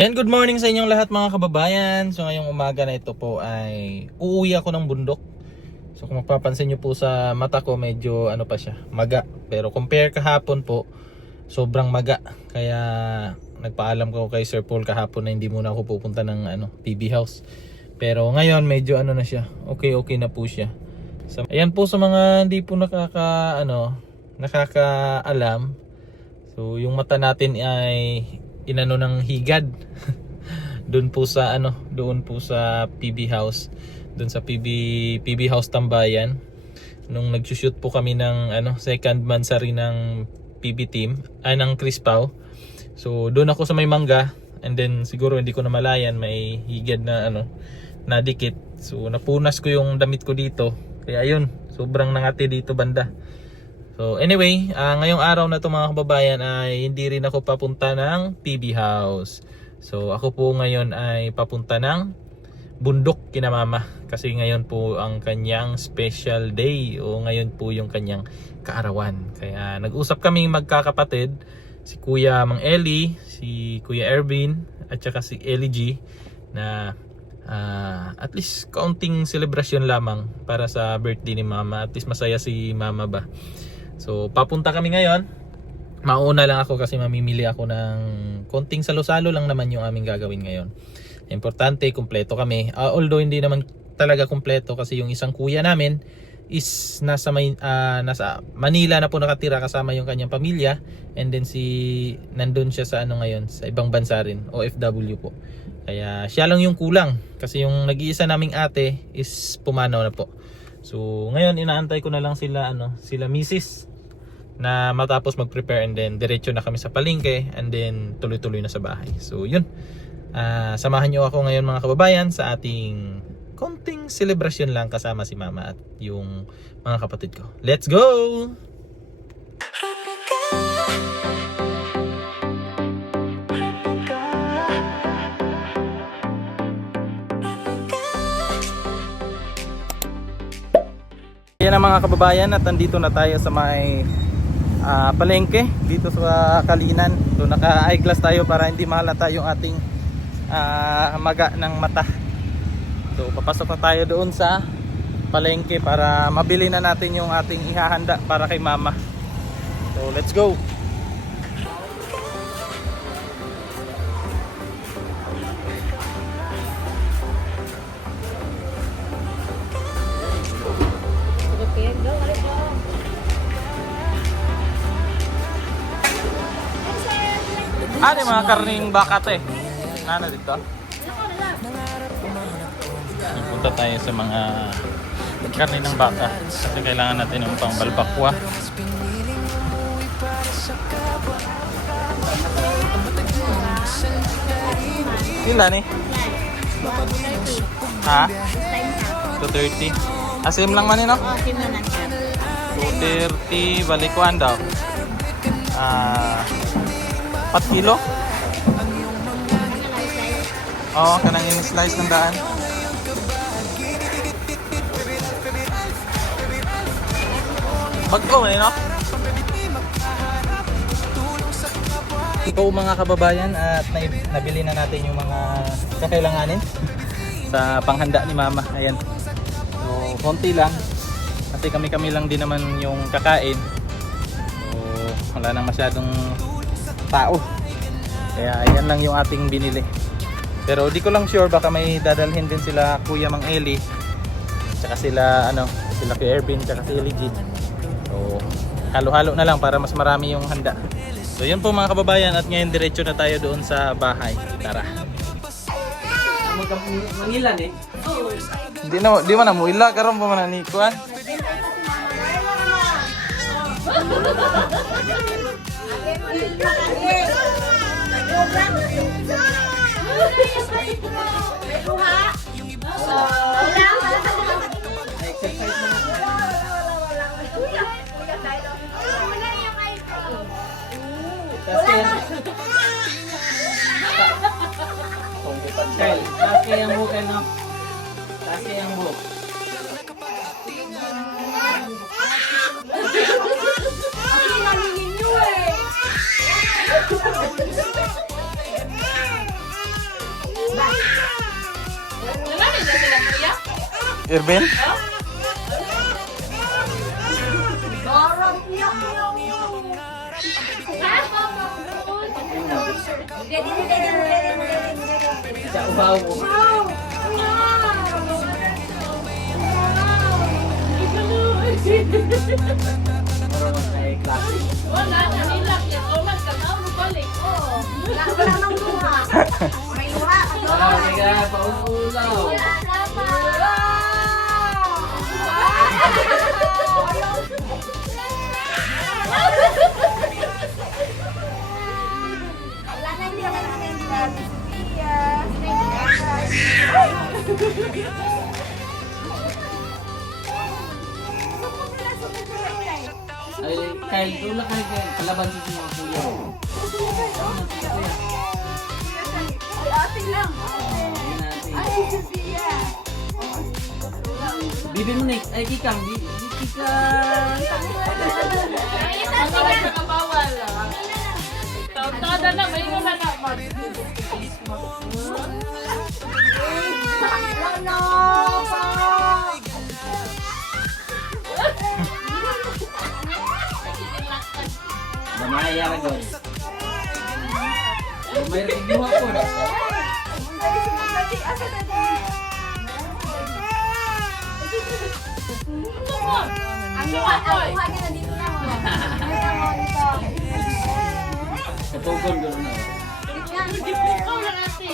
And good morning sa inyong lahat mga kababayan. So ngayong umaga na ito po ay uuwi ako ng bundok. So kung mapapansin nyo po sa mata ko, medyo ano pa siya, maga. Pero compare kahapon po, sobrang maga. Kaya nagpaalam ko kay Sir Paul kahapon na hindi muna ako pupunta ng PB House. Pero ngayon medyo ano na siya, okay na po siya. So, ayan po sa mga hindi po nakakaalam. So yung mata natin ay inano ng higad. doon po sa PB House, doon sa PB House Tambayan, nung nagsushoot po kami ng second mansari ng PB team ng Crispaw. So doon ako sa may mangga, and then siguro hindi ko namalayan may higad na nadikit. So napunas ko yung damit ko dito, kaya ayun, sobrang nangati dito banda. So anyway, ngayong araw na to mga kababayan ay hindi rin ako papunta ng PB House. So ako po ngayon ay papunta ng bundok kina mama. Kasi ngayon po ang kanyang special day, o ngayon po yung kanyang kaarawan. Kaya nag-usap kami magkakapatid, si Kuya Mang Eli, si Kuya Ervin, at saka si Eli G, na at least kaunting celebration lamang para sa birthday ni mama. At least masaya si mama ba. So papunta kami ngayon. Mauna lang ako kasi mamimili ako ng konting salo-salo lang naman yung aming gagawin ngayon. Importante, kumpleto kami. Although hindi naman talaga kumpleto kasi yung isang kuya namin is nasa Manila na po nakatira kasama yung kanyang pamilya, and then nandun siya sa ngayon, sa ibang bansa rin, OFW po. Kaya siya lang yung kulang kasi yung nag-iisa naming ate is pumanaw na po. So ngayon inaantay ko na lang sila Mrs. na matapos mag-prepare, and then diretso na kami sa palengke, and then tuloy-tuloy na sa bahay. So yun, samahan nyo ako ngayon mga kababayan sa ating konting celebration lang kasama si mama at yung mga kapatid ko. Let's go! Yan ang mga kababayan, at nandito na tayo sa may palengke dito sa Kalinan. So naka-eyeglass tayo para hindi mahalata yung ating maga ng mata. So papasok na tayo doon sa palengke para mabili na natin yung ating ihahanda para kay mama. So let's go. Ano yung mga karning baka te? Ano dito? Punta tayo sa mga karne ng baka kasi kailangan natin yung pang balbakwa. Sila ni? Ha? 230. Asim lang man yun, no? 230 balikuan daw. 4 kilo? Oo, kanang in-slice ng daan. Bago man, no? Ikaw mga kababayan, at nabili na natin yung mga kakailanganin sa panghanda ni mama. Ayan. So, konti lang. Kasi kami lang din naman yung kakain. So, wala nang masyadong tao. Kaya ayan lang yung ating binili. Pero di ko lang sure, baka may dadalhin din sila Kuya Mang Eli, tsaka sila Kuya Ervin, tsaka si Eli G. So halo-halo na lang para mas marami yung handa. So yun po mga kababayan, at ngayon diretso na tayo doon sa bahay. Tara. Mangilan eh. Di man na mo ila karon pa man ni kuan. Kasi yang buhok no. Kasi yang buhok. Irvin? Wala, nanilak yan. O, magkanaw, nubalik. Wala nang luha. May luha. Wala na hindi naman namin Ay, Kyle, doon lang kayo kalaban sa mga kuya. Ating lang. Ay, Sophia. Bibi mo, Nick. Ay, Kikang. Kikang. Bawal na kabawal. Taon-taon na, may wala na. Ano pa? Mamaya ka doon. May rin ko. Ang luha niya nandito na. Katugon doon na. Ikaw lang ate.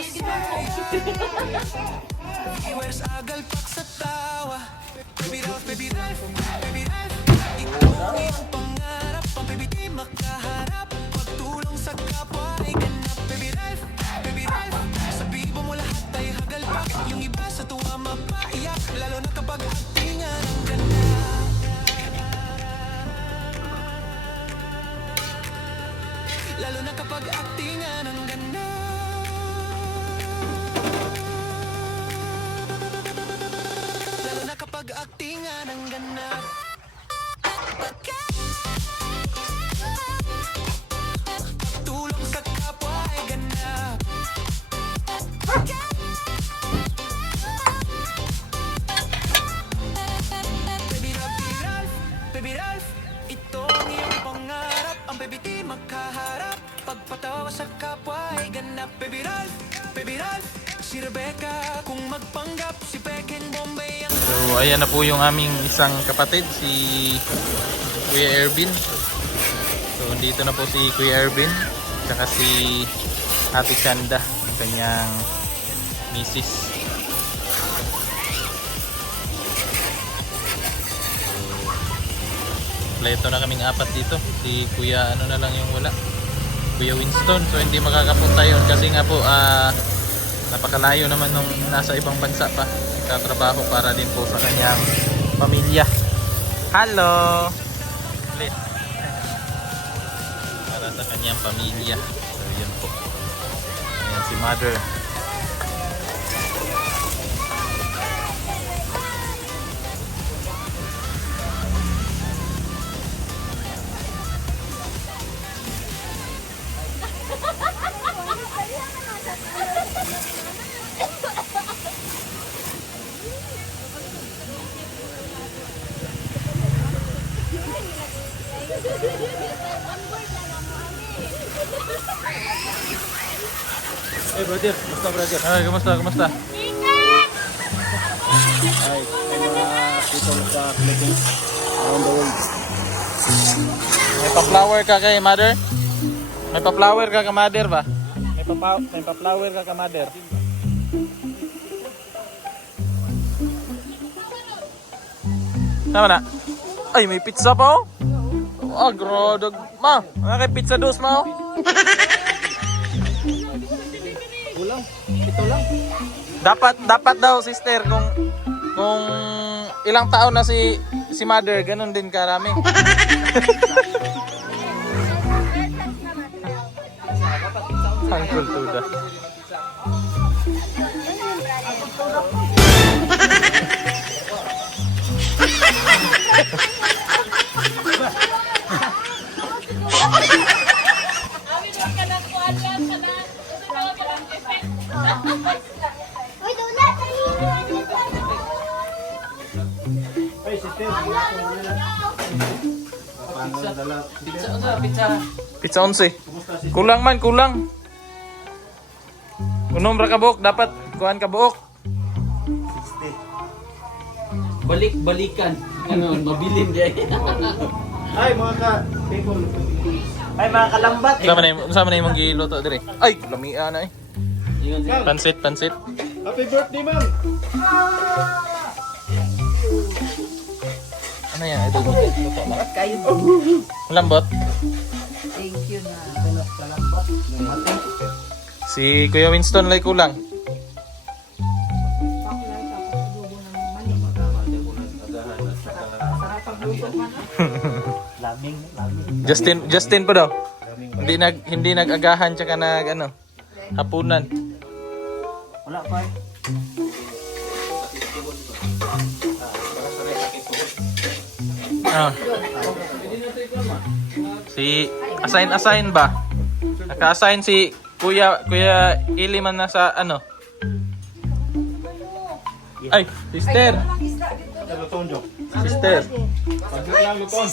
Pagpatawa sa kapwa ay ganap. Baby Ralph, si Rebecca. Kung magpanggap, si Peking Bombay ang... So ayan na po yung aming isang kapatid, si Kuya Ervin. So dito na po si Kuya Ervin, saka si Ate Chanda, ang kanyang misis. Kompleto na kaming apat dito. Si Kuya ano na lang yung wala, Kuya Winston. So hindi makakapunta yun kasi nga po napakalayo naman nung nasa ibang bansa pa, nagtatrabaho para din po sa kanyang pamilya. Hello! Ulit. Para sa kanyang pamilya. So yun po. Ayan si mother. Hey brother, basta brother. Ay, kumusta? Ay, mga people sa Philippines around the world. May pa-flower ka kay mother? May pa-flower ka kay mother ba? May pa-flower ka kay mother? Tama na? Ay, may pizza pa oh? Ah, grodog. Ma, may pizza dos ma oh? Kulang, ito lang. Dapat daw sister kung ilang taon na si mother, ganun din karami. Ang kultura. Pizza 11. Kulang man, kulang. Unom ra ka buok, dapat kuhan ka buok. Balik-balikan. Ano, mabilin di. Ay, mga kalambat. Sama na imong giluto dire. Ay, lamia na eh. Yun. Pansit. Happy birthday, ma'am. Ano yan? Ito luto na. Lambot. Thank you na. Si Kuya Winston lay kulang. Justin pa daw. Hindi nag-agahan tsaka hapunan. Wala pa eh. Ah. Si assign ba? Naka-assign si Kuya Ili man na sa ano? Ay, sister. Luton, Jok. Sister. Pagkat lang luton.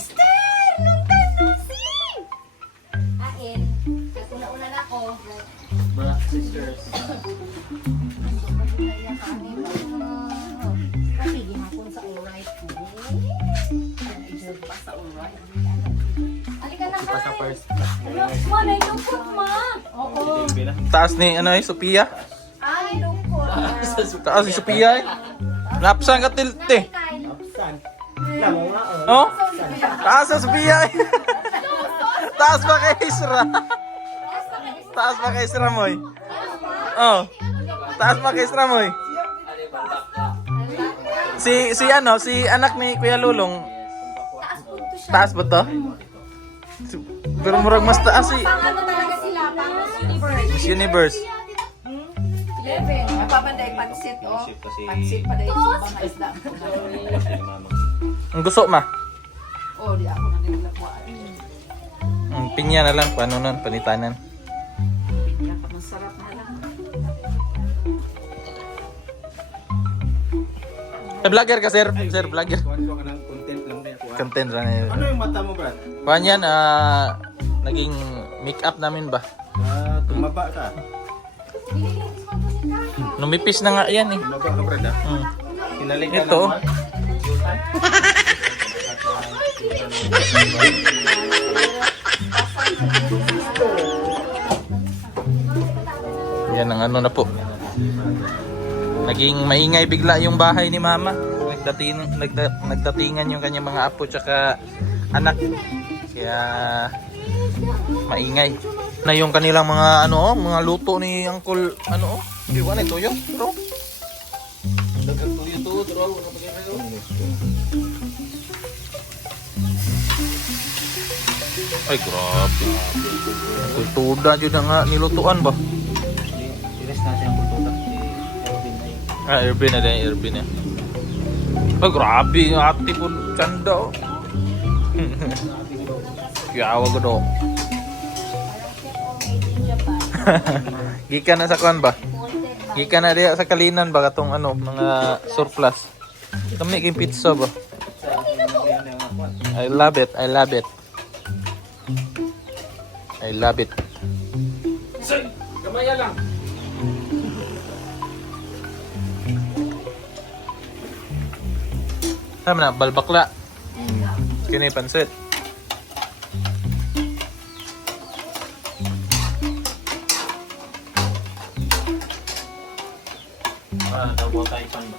Kain. Una-una na ako. Mga sisters. Kapigin ako sa alright. Sa alright. Halika na ka. Ma, nailukot ma. Oo. Taas ni Sophia. Ay, lukot. Taas ni Sophia eh. Napsan ka tilte. Saan? Lamo nga, Oh? oh. Taas sa Sophia eh. Taas pa kay Isra. Taas pa kay Isra mo eh. Oh. Taas pa kay Isra mo eh. Si anak ni Kuya Lulong. Taas ba to? Pero murag mas taas eh. Pang ano talaga sila? Pang universe. Miss Universe. 11. Napapanday pansit, oh. Pansit pa dahil sa mga isda. Ang gusto ma. Oh, di ako nang nilakwaan. Pinya na lang, paano nun, panitanan. Masarap na lang. Vlogger ka sir, vlogger. Kuhan ko ka ng content lang din ako. Content lang eh. Ano yung mata mo, Brad? Kuhan yan, naging make-up namin ba? Tumaba ka. Numipis na nga yan eh. Tumaba ka, Brad, ah. Hmm. Kinalik ka Ito. naman. Yan ang ano na po. Naging maingay bigla yung bahay ni mama. Nagdatingan yung kanyang mga apo tsaka anak. Kaya maingay. Na yung kanilang mga mga luto ni Uncle Hindi ba na tuyo? Bro. Dagang tuyo to, bro. Ay, grabe. Kultuda dyan na nga nilutuan ba? Tiris natin ang kultura. Irvin na din, Irvin na. Ay, grabe. Ate po, tsanda oh. Yawa ko do. Gikan na sa kuan ba? Gikan na diya sa kalinan ba katong mga surplus. Kami kay pizza ba? I love it. I love it. Gamaya lang. Tama na, balbakla. Kini pansit. Daw tayo pan ba?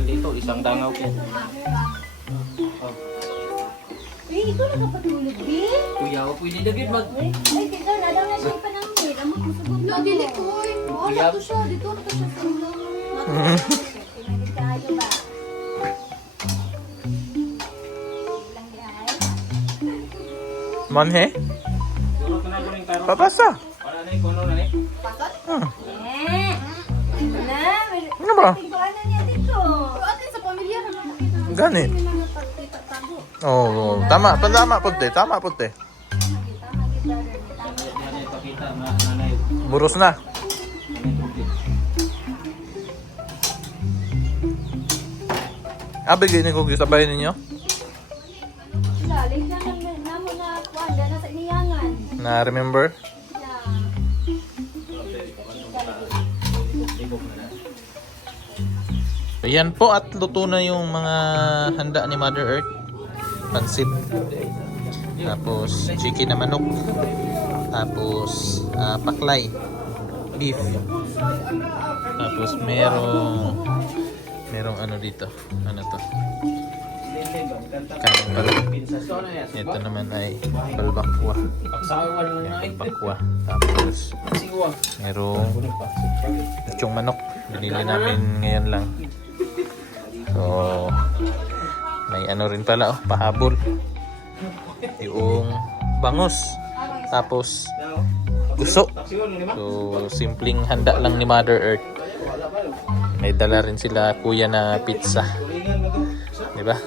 Dito, isang dangaw ko. Ikaw nakapatulog, Bill? Kuya, ako pwede na mag... Ay, ikaw na daw na siya panangmit. Amo ko sa gulo. No, dili ko. Wala to siya. Dito na to siya sa gulo. Pinagit tayo ba? Lang dihay. Manhe? Siguro ka na ko ng taro. Papasa. Wala na yung kuno na eh. Pasok? Hmm. ka. Tinggalan niya dito. Ate, sa pamilya naman. Gani. May mga pagtitago. Oo, tama. Tama po, te. Tama po, te. Tama, brother. Tama. Nanay, pakita, nanay. Buros na. Bigay ni Cookie sa bahay ninyo? Lalim lang namo na kwanda na sa iniyangan. Na remember? Ayan po at luto na yung mga handa ni Mother Earth. Pansit. Tapos chicken na manok. Tapos paklay. Beef. Tapos merong ano dito. Ano to? Kanin pala. Ito naman ay balbakwa. Ayan, balbakwa. Tapos merong lechong manok. Binili namin ngayon lang. So, may ano rin pala, pahabol. Yung bangus. Tapos, guso. So, simpleng handa lang ni Mother Earth. May dala rin sila kuya na pizza. Diba?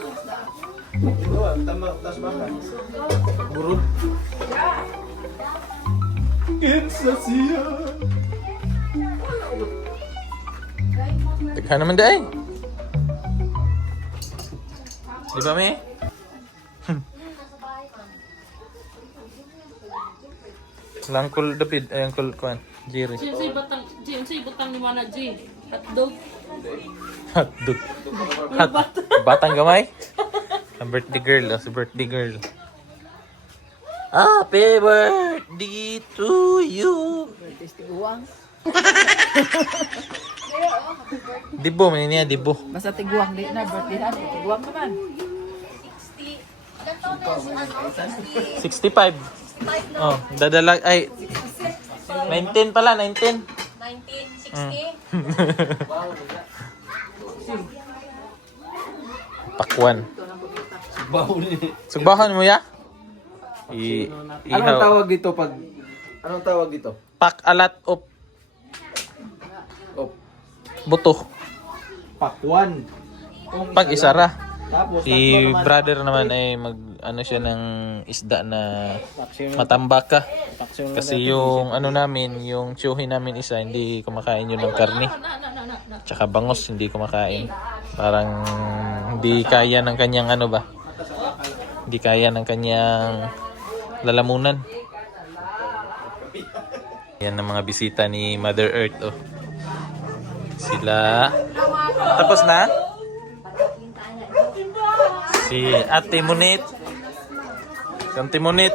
Taghan naman dahi. Di ba, me? Langkol David, ay angkol kuan, Jerry. Siyempre, butang ni Mana G. Hotdog. Hotdog. Batang gamay? Ang birthday girl, si birthday girl. Happy birthday to you. Tiguang. Dibo, man niya, dibo. Basta tiguang di na, birthday na. Tiguang naman. 65. Oh, dadala, ay. 19 pala, 19. 1960. Pakwan. Sugbahan mo ya? Anong tawag dito pag... Anong tawag dito? Pak-alat of buto. Pakwan. Pag-isara. Tapos, Si brother naman ay mag ano siya ng isda na matambaka. Kasi yung ano namin, yung tsuhi namin isa, hindi kumakain yun ng karne. Tsaka bangos, hindi kumakain. Parang hindi kaya ng kanyang ano ba? Hindi kaya ng kanyang lalamunan. Yan ang mga bisita ni Mother Earth. Oh. Sila. Tapos na? Si Ate Munit. Si Ate Munit.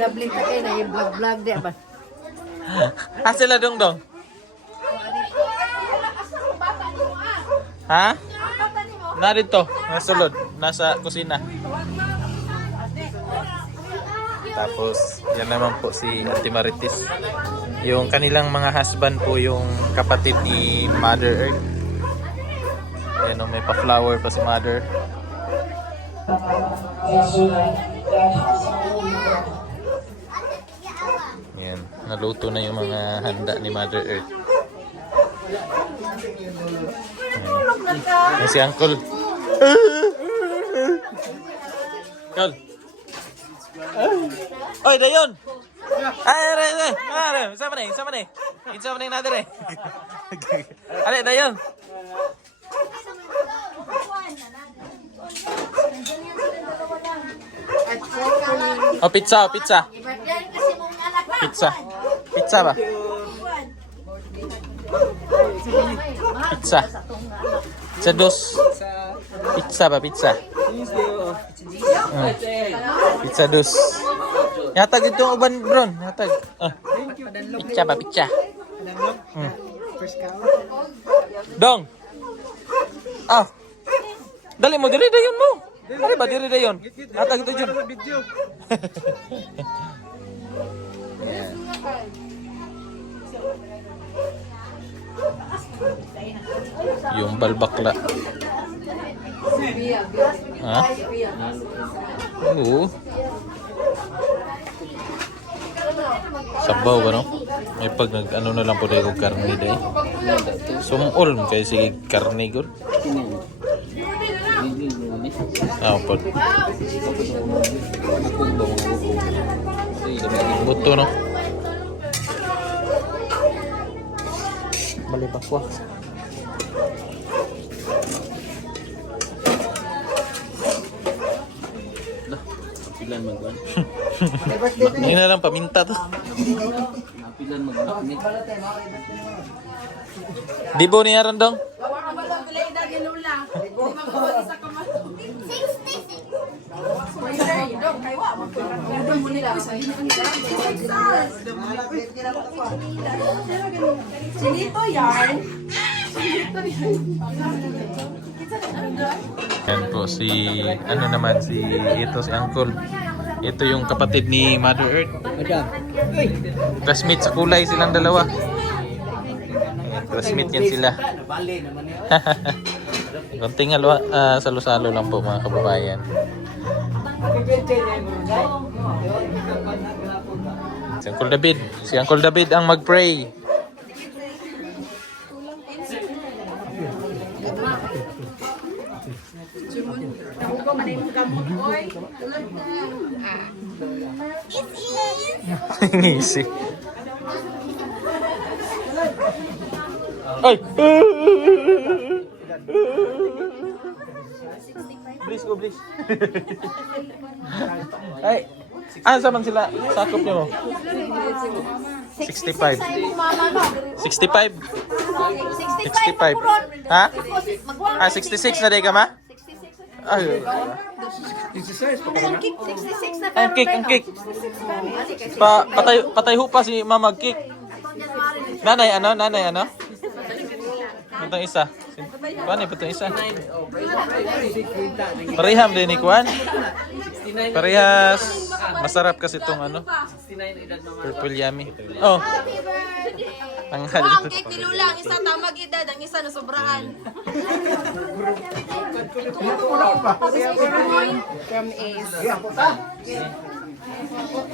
Dablin ka kayo na yung vlog-vlog di ba? Sila dong. Ha? Narito. Nasa lod. Nasa kusina. Tapos, yan naman po si Ate Marites. Yung kanilang mga husband po yung kapatid ni Mother Earth. Ayan o, may pa-flower pa si Mother. Ayan, naluto na yung mga handa ni Mother Earth. Ayan si Uncle. Uncle. Oy, dayon. Ay, sama na yung natin eh. Ale, dayon. Oh, pizza. Pizza ba? Pizza dos. Pizza ba, pizza? Pizza dos. Yatag itong uban, bron. Yatag. Pizza ba, pizza? Dong. Dali mo, diri dayon mo. Dali ba, diri dayon. Yatag ito dyan. Yung balbakla. Ha? Oo. Sabaw ba no? May pag nag ano na lang po dahil kong karne dahil. Sumol kay sige karne gud. Ah, pag buto no. Malibak ko. Napilan magwan. Hindi na lang paminta to. Napilan magwan. Di bo niya ron dong? Sinito yan. Yan po si ano naman si ito si Uncle. Ito yung kapatid ni Mother Earth. Classmate sa kulay silang dalawa. Classmate yan sila. Konting salo-salo lang po mga kababayan. Si Uncle David ang mag-pray. Ngisi. Ay! Please go, please. Ay! Asa man sila? Sakop niyo mo? 65. 65? 65. Ha? 66 na day ka ma? Ay. 66 na Ang cake. Patay ho pa si Mama Cake. Nanay ano? Itong isa. Kuan itong isa. Pariham din ni Kuan. Parehas masarap kasi itong ano. Purple yummy. Oh. Ang Ang cake ni Lula, ang isa tamag edad, ang isa nasubraan. from Ace.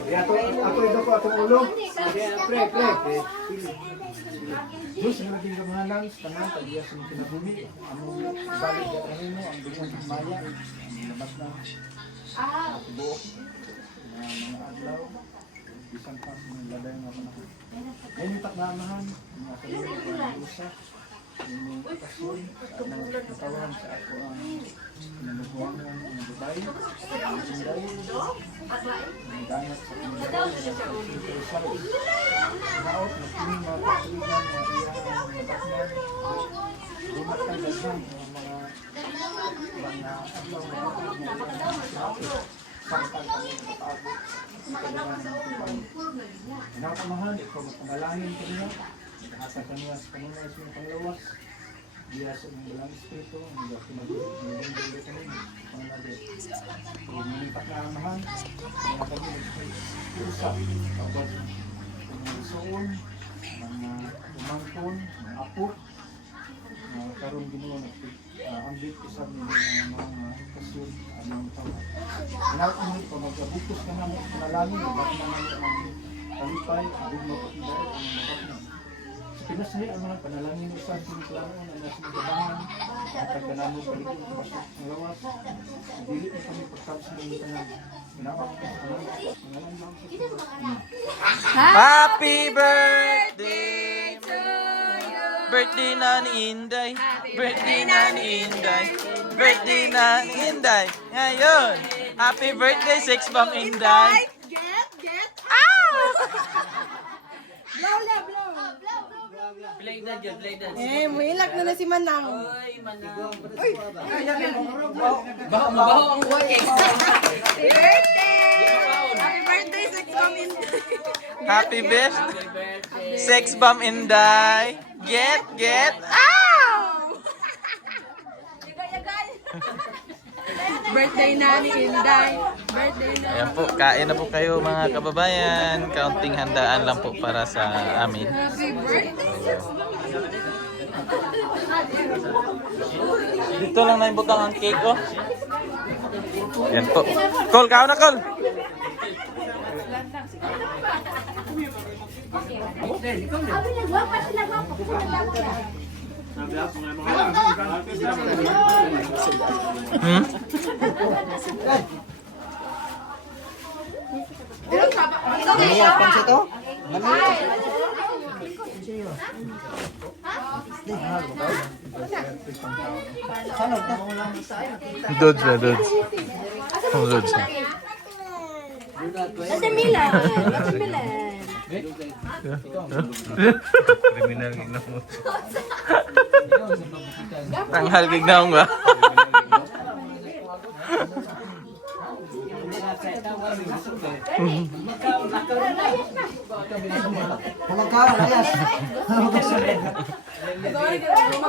Ako ito po atong ulo. Pre. Diyos ang naging kamahalang sa tanang pag-iyas ng kinabumi. Among balik at ano mo, ang dugyang maya, ang labas na buok na mga adlaw, isang pas ng laday ng panahon. Ngayon yung taknamahan, mga kalimutan ng mga usa, yung kasyon, ang katawan sa ako ang nanubuangan ng babae, ang sinday, ang dangat sa kanilang naot na pining mga pagsuligan na iyang natakman, lumat ng daghan ng mga adlaw na sangkal kami sa pag-abot sa kailangan ng kumpay. Nakakamahan, ikaw magpanalangin ko niya, nakasa kaniya sa kanunas ng panglawas, diya sa mga dalang espiritu, hindi ako mag-ibig, hindi ko kami, pangalabit. Kung minipak na amahan, mga kami nag-usap, kapag mga soon, mga umangkon, mga apo, karon Ginoo ambit isab ni mga kasyon ang tawo. Inaot mo ko magabutos ka namo panalangin bakit naman ang kalipay ug mapatibay ang mga sa Pinasahi ang mga panalangin usan sa klaro na nasa gabangan at kanamo palikod sa basok ng lawas. Dili ni kami pagkabs ng tanan. Ginawak ko sa panalangin lang sa Happy birthday to you. Birthday na ni Inday. Birthday na ni Inday. Birthday na ni Inday. Ngayon. Happy birthday, Six Bomb Inday. Play na dyan, play na. Muilak na si Manang. Oy, Manang. Baho ang cake. Happy birthday, Sex Bomb Inday. Happy birthday, Six Bomb Inday. Get. Birthday na ni Inday. Birthday na. Ayan po, kain na po kayo mga kababayan. Kaunting handaan lang po para sa amin. Happy birthday. Dito lang na ibutang ang cake, oh. Yan po. Col, kao na, Col. Sabi niya, guwapa sila, guwapa. Kasi nagdako na. Dudes na, dudes. Ang dudes na. Ate Milan. Ate Milan. Kriminal gignaw mo. Tanghal gignaw ba?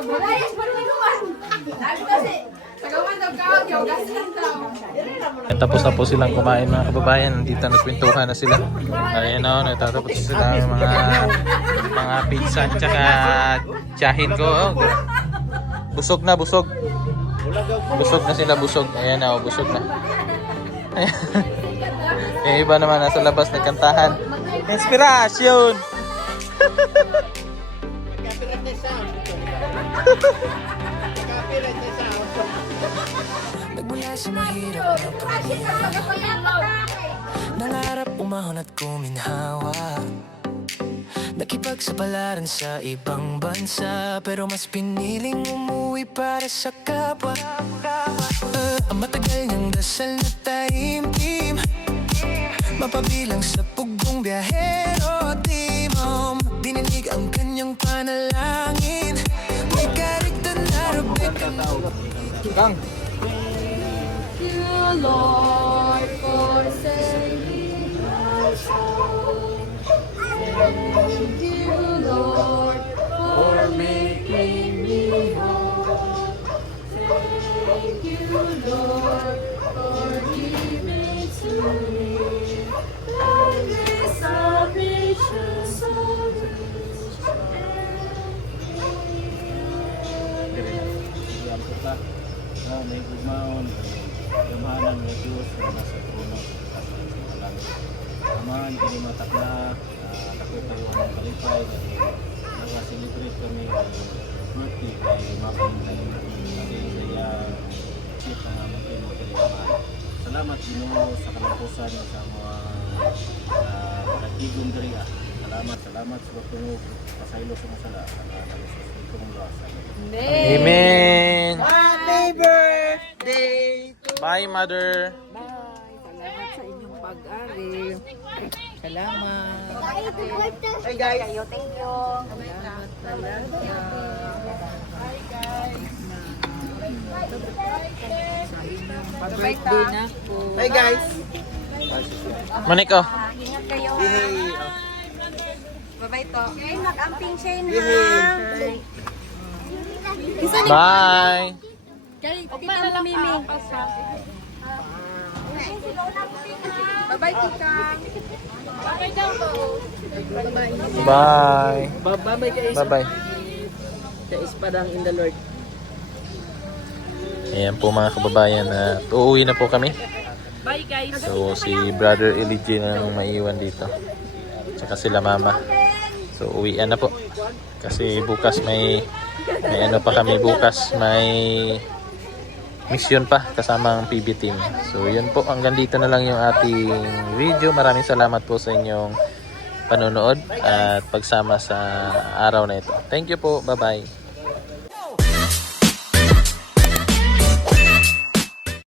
Malayas pa rin naman. Sabi kasi, tagawan daw ka, gas lang daw. Tapos na po silang kumain mga kababayan. Nandito nagkwentuhan na sila. Ayan o, natatapos sila ng mga pizza at saka tiyahin ko. Oh, busog na, busog. Busog na sila, busog. Ayan na, busog na. Yung iba naman nasa labas nagkantahan. Inspirasyon! Nagmula sa mahirap nangarap umahon at kuminhawa. Nakipagsapalaran sa ibang bansa, pero mas piniling umuwi para sa kapwa. Ang matagal niyang dasal na taimtim, mapabilang sa pugong biyahero. Di mo dininig ang kanyang panalangin. May kariktan na Rebecca. You, Lord, for saving my soul. Thank you, Lord, for making me whole. Thank you, Lord, for giving to me the salvation so rich May gugmaon, gamahanan ng Diyos na nasa trono at sa langit. Amahan, kinimatak na, ako tayo ng kalipay, nag-celebrate kami ng birthday kay Mapintay. Kasi saya, chip ang aming kimo kay Salamat Ginoo sa kalampusan sa mga nagigong diriya. Salamat sa pagtunog, pasaylo sa masala. Itong luwas. Amen! Happy birthday to Bye, Mother! Salamat sa inyong pag-ari. Salamat. Hey guys. Thank you. Birthday na po. Hey guys. Maniko! Ingat kayo. Yay. Bye-bye to. Okay, mag-amping siya na. Yay. Bye! Tita mo, Mimi. Bye-bye, Tika. Bye! Bye-bye guys. Bye-bye! Sa Espadang in the Lord. Ayan po mga kababayan, uuwi na po kami. Bye guys. So si Brother Elijah na lang maiwan dito. Tsaka sila mama. So uwian na po. Kasi bukas may ano pa kami bukas, may mission pa kasama ang PB team. So yun po, hanggang dito na lang yung ating video. Maraming salamat po sa inyong panonood at pagsama sa araw na ito. Thank you po. Bye-bye.